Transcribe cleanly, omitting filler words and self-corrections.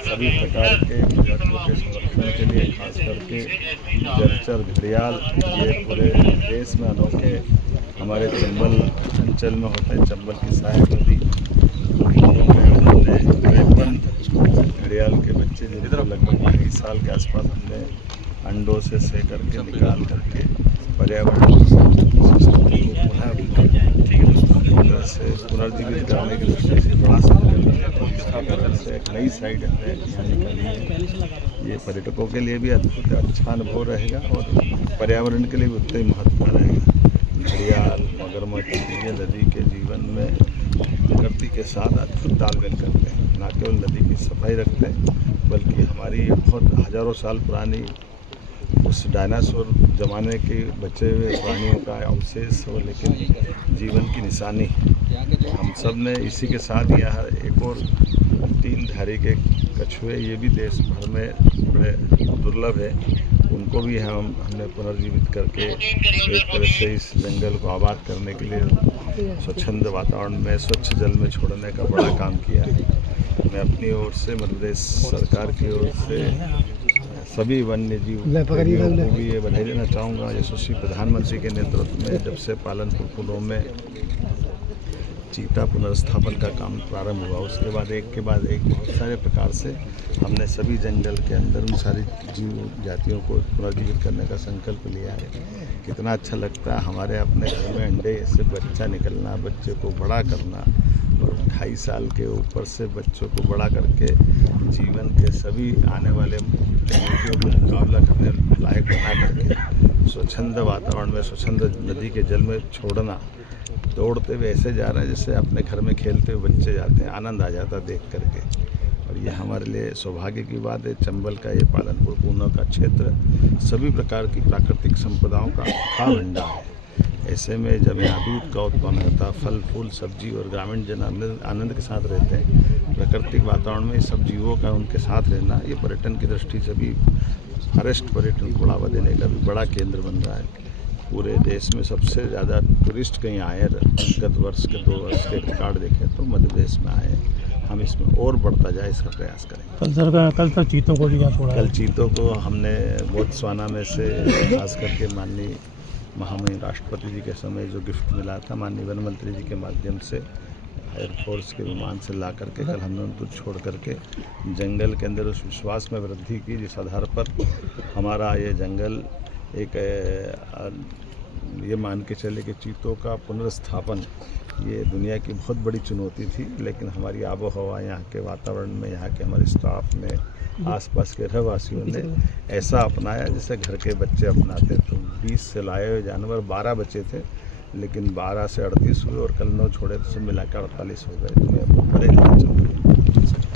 सभी प्रकार के पर्यटकों के संरक्षण के लिए, खास करके जलचर घड़ियाल, ये पूरे देश में अनोखे हमारे चंबल अंचल में होते हैं। चंबल की सहायक नदी हमने 53 घड़ियाल के बच्चे जिनको लगभग 2.5 साल के आसपास हमने अंडों से सेक करके निकाल करके पर्यावरण से पुनर्जीवित करने की दृष्टि से बड़ा संकल्प से एक नई साइड हमने यहाँ निकाली है। ये पर्यटकों के लिए भी अद्भुत अच्छा अनुभव रहेगा और पर्यावरण के लिए भी उतना ही महत्व रहेगा। घड़ियाल, मगरमच्छ ये नदी के जीवन में प्रकृति के साथ अद्भुत तालमेल करते हैं। न केवल नदी की सफाई रखते हैं बल्कि हमारी बहुत हजारों साल पुरानी उस डायनासोर ज़माने के बचे हुए प्राणियों का अवशेष हो, लेकिन जीवन की निशानी हम सब ने इसी के साथ यह एक और 3 धारी के कछुए, ये भी देश भर में बड़े दुर्लभ है, उनको भी हमने पुनर्जीवित करके एक तरह से इस जंगल को आबाद करने के लिए स्वच्छंद वातावरण में, स्वच्छ जल में छोड़ने का बड़ा काम किया है। मैं अपनी ओर से, मध्य प्रदेश सरकार की ओर से सभी वन्य जीव को भी ये बधाई देना चाहूँगा। यशस्वी प्रधानमंत्री के नेतृत्व में जब से पालनपुर कुनों में चीता पुनर्स्थापन का काम प्रारंभ हुआ, उसके बाद एक के बाद एक बहुत सारे प्रकार से हमने सभी जंगल के अंदर उन सारी जीव जातियों को पुनर्जीवित करने का संकल्प लिया है। कितना अच्छा लगता है हमारे अपने घर में अंडे से बच्चा निकलना, बच्चे को बड़ा करना और 2.5 साल के ऊपर से बच्चों को बड़ा करके जीवन के सभी आने वाले चुनौतियों का मुकाबला करने लायक बना करके स्वच्छंद वातावरण में, स्वच्छंद नदी के जल में छोड़ना। दौड़ते हुए ऐसे जा रहे हैं जैसे अपने घर में खेलते हुए बच्चे जाते हैं, आनंद आ जाता देख करके। और ये हमारे लिए सौभाग्य की बात है। चंबल का ये पालनपुर कुनों का क्षेत्र सभी प्रकार की प्राकृतिक संपदाओं का अथाह भंडार है। ऐसे में जब यहाँ दूध का उत्पन्न होता, फल फूल सब्जी और ग्रामीण जन आनंद के साथ रहते हैं, प्राकृतिक वातावरण में सब जीवों का उनके साथ रहना, ये पर्यटन की दृष्टि से भी फॉरेस्ट पर्यटन को बढ़ावा देने का भी बड़ा केंद्र बन रहा है। पूरे देश में सबसे ज़्यादा टूरिस्ट कहीं आए, गत वर्ष के 2 वर्ष के रिकॉर्ड देखें तो मध्य प्रदेश में आए। हम इसमें और बढ़ता जाए इसका प्रयास करें। कल सर चीतों को भी यहाँ छोड़ा, कल चीतों को हमने बोत्सवाना में से खास करके माननीय महामहिम राष्ट्रपति जी के समय जो गिफ्ट मिला था, माननीय वन मंत्री जी के माध्यम से एयरफोर्स के विमान से ला करके कल हमने उनको छोड़ करके जंगल के अंदर उस विश्वास में वृद्धि की जिस आधार पर हमारा ये जंगल एक ये मान के चले कि चीतों का पुनर्स्थापन ये दुनिया की बहुत बड़ी चुनौती थी, लेकिन हमारी आबो हवा, यहाँ के वातावरण में, यहाँ के हमारे स्टाफ ने, आसपास के रहवासियों ने ऐसा अपनाया जैसे घर के बच्चे अपनाते। तो 20 से लाए हुए जानवर 12 बचे थे, लेकिन 12 से 38 हुए और कल 9 छोड़े तो सब मिलाकर 48 हो गए। तो मैं बड़े